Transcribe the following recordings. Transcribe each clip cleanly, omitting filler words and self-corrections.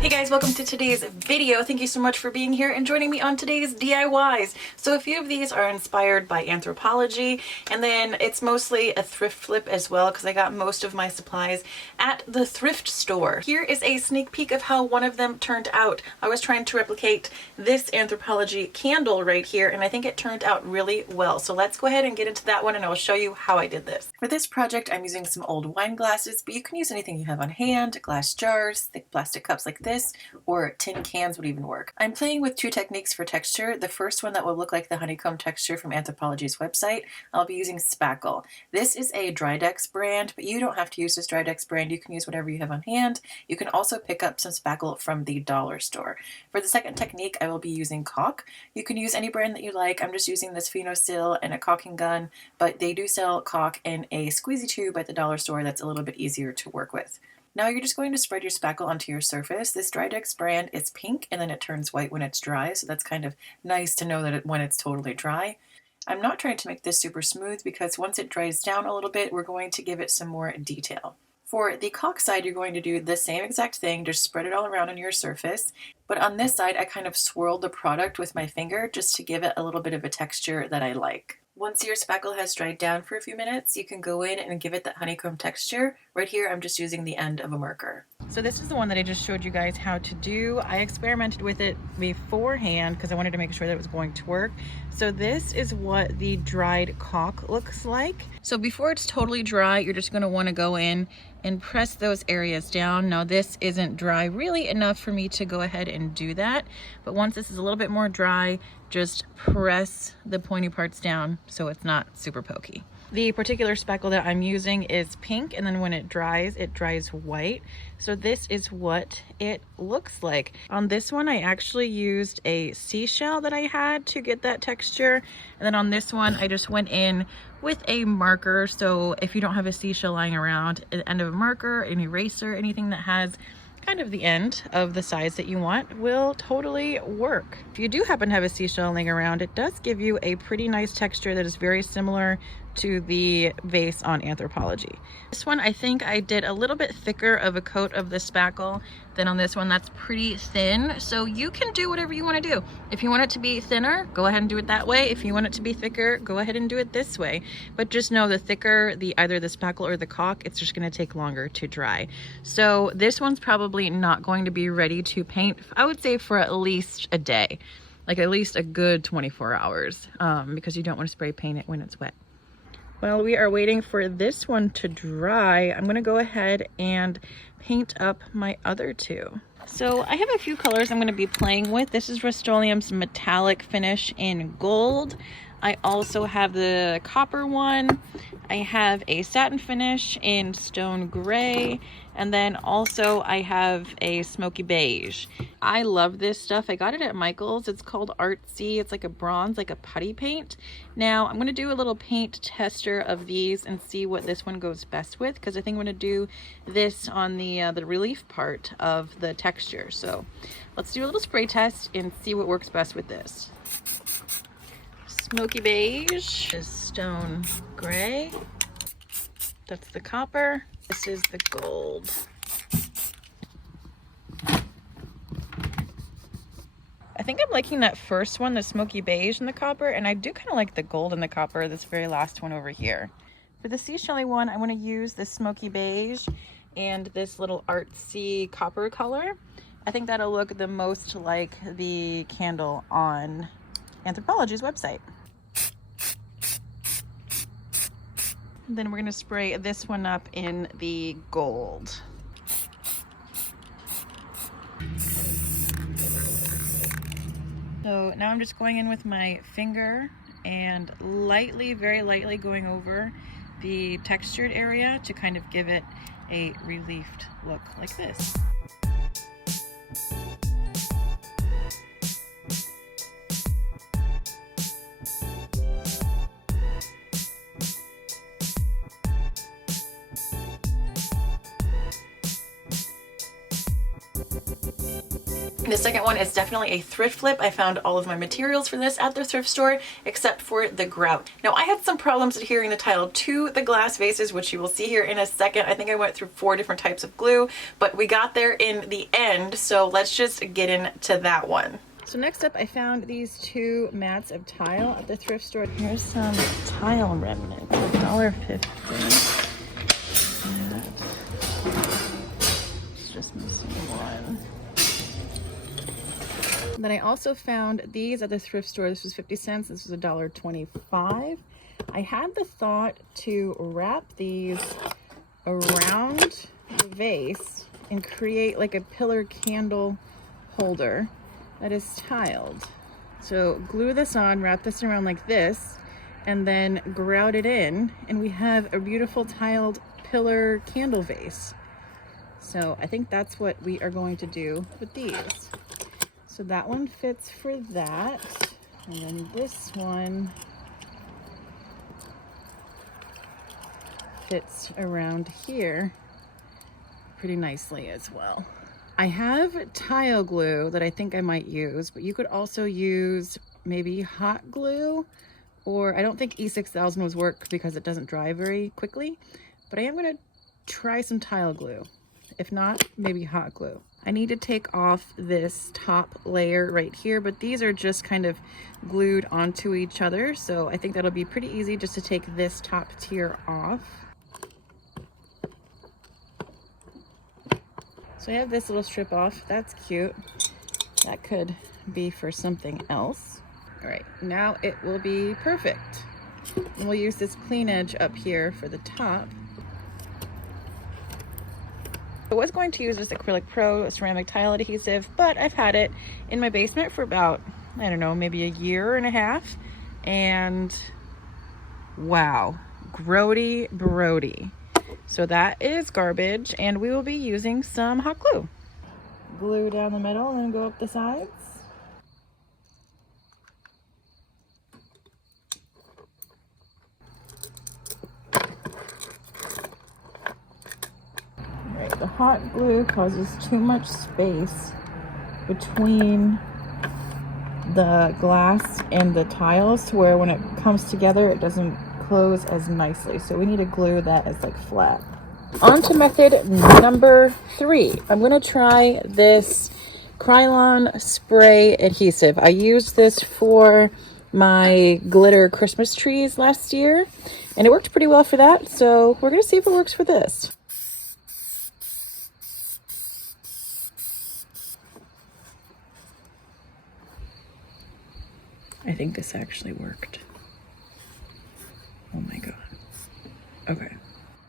Hey guys, welcome to today's video. Thank you so much for being here and joining me on today's DIYs. So a few of these are inspired by Anthropologie, and then it's mostly a thrift flip as well because I got most of my supplies at the thrift store. Here is a sneak peek of how one of them turned out. I was trying to replicate this Anthropologie candle right here, and I think it turned out really well. So let's go ahead and get into that one and I will show you how I did this. For this project, I'm using some old wine glasses, but you can use anything you have on hand, glass jars, thick plastic cups like this, or tin cans would even work. I'm playing with two techniques for texture. The first one that will look like the honeycomb texture from Anthropologie's website, I'll be using Spackle. This is a Drydex brand, but you don't have to use this Drydex brand. You can use whatever you have on hand. You can also pick up some Spackle from the dollar store. For the second technique, I will be using caulk. You can use any brand that you like. I'm just using this Phenosil and a caulking gun, but they do sell caulk in a squeezy tube at the dollar store that's a little bit easier to work with. Now you're just going to spread your spackle onto your surface. This Drydex brand is pink and then it turns white when it's dry, so that's kind of nice to know that when it's totally dry. I'm not trying to make this super smooth because once it dries down a little bit, we're going to give it some more detail. For the caulk side, you're going to do the same exact thing, just spread it all around on your surface. But on this side, I kind of swirled the product with my finger just to give it a little bit of a texture that I like. Once your spackle has dried down for a few minutes, you can go in and give it that honeycomb texture. Right here, I'm just using the end of a marker. So this is the one that I just showed you guys how to do. I experimented with it beforehand because I wanted to make sure that it was going to work. So this is what the dried caulk looks like. So before it's totally dry, you're just going to want to go in and press those areas down. Now this isn't dry really enough for me to go ahead and do that, but once this is a little bit more dry, just press the pointy parts down so it's not super pokey. The particular spackle that I'm using is pink, and then when it dries white. So this is what it looks like. On this one, I actually used a seashell that I had to get that texture. And then on this one, I just went in with a marker. So if you don't have a seashell lying around, at the end of a marker, an eraser, anything that has kind of the end of the size that you want will totally work. If you do happen to have a seashell laying around, it does give you a pretty nice texture that is very similar to the vase on Anthropologie. This one, I think I did a little bit thicker of a coat of the spackle than on this one. That's pretty thin, so you can do whatever you want to do. If you want it to be thinner, go ahead and do it that way. If you want it to be thicker, go ahead and do it this way. But just know the thicker either the spackle or the caulk, it's just going to take longer to dry. So this one's probably not going to be ready to paint, I would say, for at least a day, like at least a good 24 hours, because you don't want to spray paint it when it's wet. While we are waiting for this one to dry, I'm gonna go ahead and paint up my other two. So I have a few colors I'm gonna be playing with. This is Rust-Oleum's metallic finish in gold. I also have the copper one. I have a satin finish in stone gray. And then also I have a smoky beige. I love this stuff. I got it at Michael's. It's called Artsy. It's like a bronze, like a putty paint. Now I'm gonna do a little paint tester of these and see what this one goes best with, because I think I'm gonna do this on the relief part of the texture. So let's do a little spray test and see what works best with this. Smoky beige is stone gray. That's the copper. This is the gold. I think I'm liking that first one, the smoky beige and the copper, and I do kind of like the gold and the copper, this very last one over here. For the seashell one, I want to use this smoky beige and this little artsy copper color. I think that'll look the most like the candle on Anthropologie's website. Then we're going to spray this one up in the gold. So now I'm just going in with my finger and lightly, very lightly going over the textured area to kind of give it a relieved look like this. The second one is definitely a thrift flip. I found all of my materials for this at the thrift store except for the grout. Now I had some problems adhering the tile to the glass vases, which you will see here in a second. I think I went through 4 different types of glue, but we got there in the end. So let's just get into that one. So next up, I found these 2 mats of tile at the thrift store. Here's some tile remnant, $1.50. It's just missing one. Then I also found these at the thrift store. This was 50 cents. This was $1.25. I had the thought to wrap these around the vase and create like a pillar candle holder that is tiled. So glue this on, wrap this around like this, and then grout it in, and we have a beautiful tiled pillar candle vase. So I think that's what we are going to do with these. So that one fits for that, and then this one fits around here pretty nicely as well. I have tile glue that I think I might use, but you could also use maybe hot glue, or I don't think E6000 would work because it doesn't dry very quickly, but I am going to try some tile glue. If not, maybe hot glue. I need to take off this top layer right here, but these are just kind of glued onto each other, so I think that'll be pretty easy just to take this top tier off. So I have this little strip off. That's cute. That could be for something else. All right, now it will be perfect. And we'll use this clean edge up here for the top. I was going to use this Acrylic Pro ceramic tile adhesive, but I've had it in my basement for about, I don't know, maybe a year and a half. And wow, grody brody. So that is garbage, and we will be using some hot glue. Glue down the middle and then go up the sides. The hot glue causes too much space between the glass and the tiles to where when it comes together it doesn't close as nicely. So we need to glue that as like flat. On to method number 3. I'm going to try this Krylon spray adhesive. I used this for my glitter Christmas trees last year and it worked pretty well for that. So we're going to see if it works for this. I think this actually worked. Oh my god. Okay.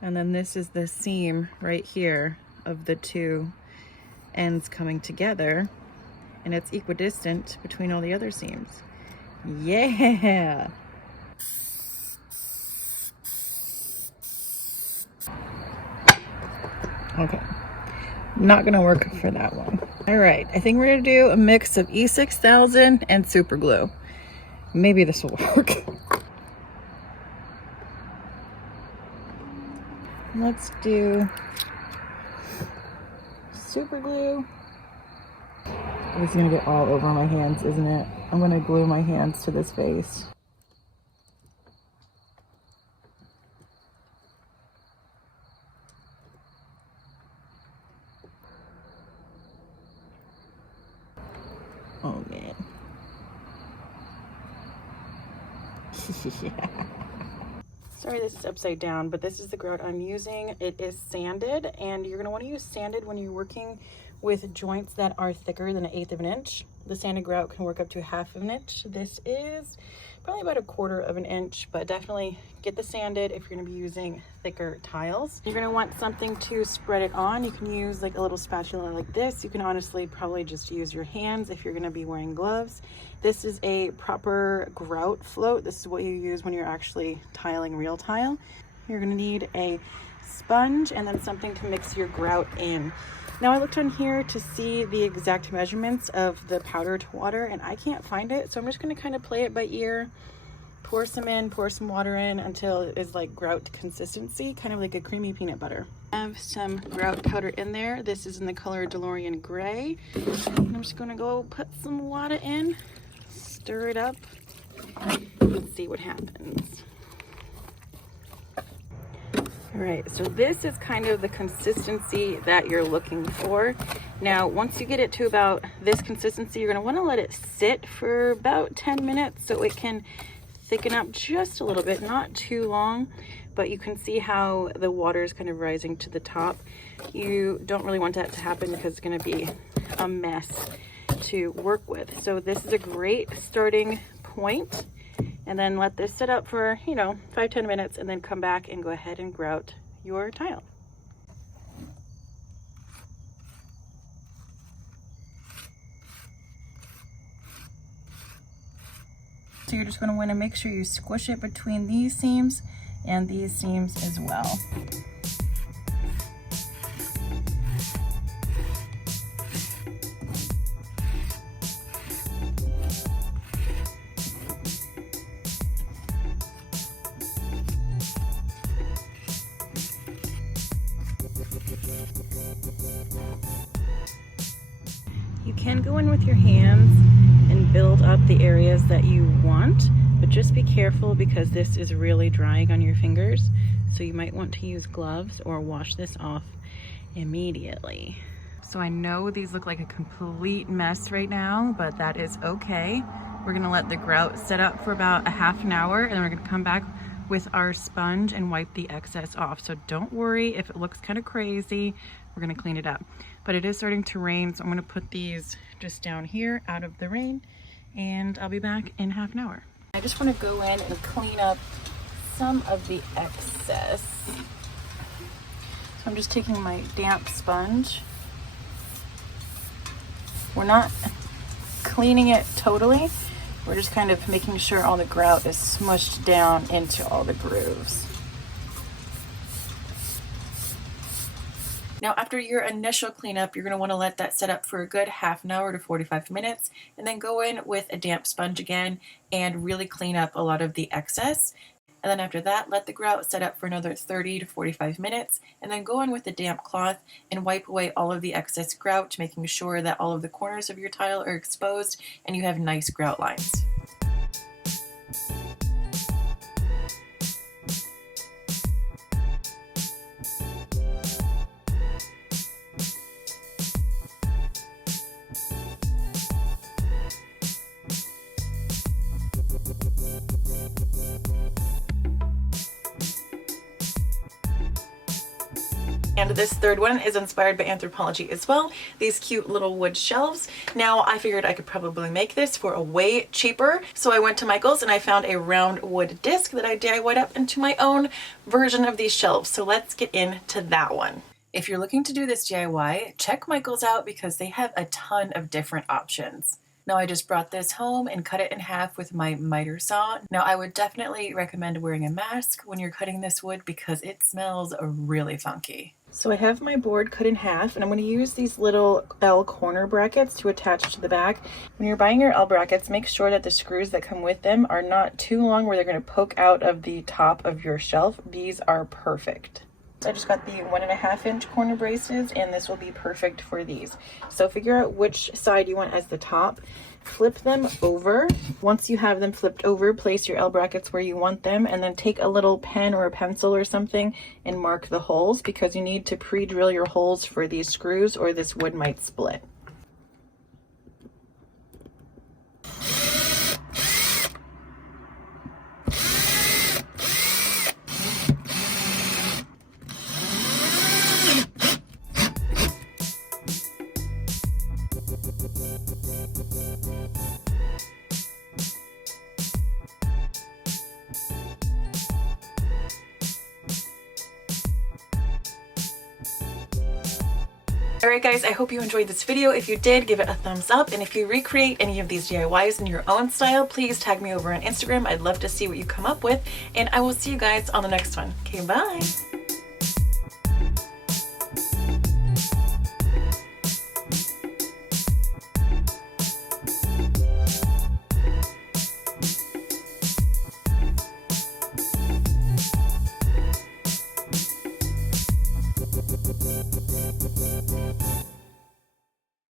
And then this is the seam right here of the 2 ends coming together, and it's equidistant between all the other seams. Yeah! Okay. Not gonna work for that one. All right, I think we're gonna do a mix of E6000 and super glue. Maybe this will work. Let's do super glue. It's gonna get all over my hands, isn't it? I'm gonna glue my hands to this vase. Oh man. Yeah. Sorry this is upside down, but this is the grout I'm using. It is sanded, and you're going to want to use sanded when you're working with joints that are thicker than 1/8 of an inch. The sanded grout can work up to 1/2 of an inch. This is probably about 1/4 of an inch, but definitely get the sanded if you're going to be using thicker tiles. You're going to want something to spread it on. You can use like a little spatula like this. You can honestly probably just use your hands if you're going to be wearing gloves. This is a proper grout float. This is what you use when you're actually tiling real tile. You're going to need a sponge and then something to mix your grout in. Now I looked on here to see the exact measurements of the powder to water, and I can't find it, so I'm just going to kind of play it by ear, pour some in, pour some water in until it is like grout consistency, kind of like a creamy peanut butter. I have some grout powder in there. This is in the color DeLorean Gray. And I'm just gonna go put some water in, stir it up, and see what happens. All right, so this is kind of the consistency that you're looking for. Now, once you get it to about this consistency, you're gonna wanna let it sit for about 10 minutes so it can thicken up just a little bit, not too long, but you can see how the water is kind of rising to the top. You don't really want that to happen because it's gonna be a mess to work with. So this is a great starting point. And then let this sit up for, 5-10 minutes, and then come back and go ahead and grout your tile. So you're just going to want to make sure you squish it between these seams and these seams as well. You can go in with your hands and build up the areas that you want, but just be careful because this is really drying on your fingers. So you might want to use gloves or wash this off immediately. So I know these look like a complete mess right now, but that is okay. We're gonna let the grout set up for about a half an hour, and then we're gonna come back with our sponge and wipe the excess off. So don't worry if it looks kind of crazy, we're gonna clean it up. But it is starting to rain, so I'm gonna put these just down here out of the rain, and I'll be back in half an hour. I just wanna go in and clean up some of the excess. So I'm just taking my damp sponge. We're not cleaning it totally. We're just kind of making sure all the grout is smushed down into all the grooves. Now, after your initial cleanup, you're going to want to let that set up for a good half an hour to 45 minutes, and then go in with a damp sponge again and really clean up a lot of the excess. And then after that, let the grout set up for another 30 to 45 minutes, and then go in with a damp cloth and wipe away all of the excess grout, making sure that all of the corners of your tile are exposed and you have nice grout lines. And this third one is inspired by Anthropologie as well. These cute little wood shelves. Now I figured I could probably make this for a way cheaper. So I went to Michael's and I found a round wood disc that I DIY'd up into my own version of these shelves. So let's get into that one. If you're looking to do this DIY, check Michael's out because they have a ton of different options. Now I just brought this home and cut it in half with my miter saw. Now I would definitely recommend wearing a mask when you're cutting this wood because it smells really funky. So I have my board cut in half, and I'm going to use these little L corner brackets to attach to the back. When you're buying your L brackets, make sure that the screws that come with them are not too long where they're going to poke out of the top of your shelf. These are perfect. I just got the 1.5 inch corner braces, and this will be perfect for these. So figure out which side you want as the top. Flip them over. Once you have them flipped over, place your L brackets where you want them, and then take a little pen or a pencil or something and mark the holes because you need to pre-drill your holes for these screws or this wood might split. Alright guys, I hope you enjoyed this video. If you did, give it a thumbs up, and if you recreate any of these DIYs in your own style, please tag me over on Instagram. I'd love to see what you come up with, and I will see you guys on the next one. Okay, bye!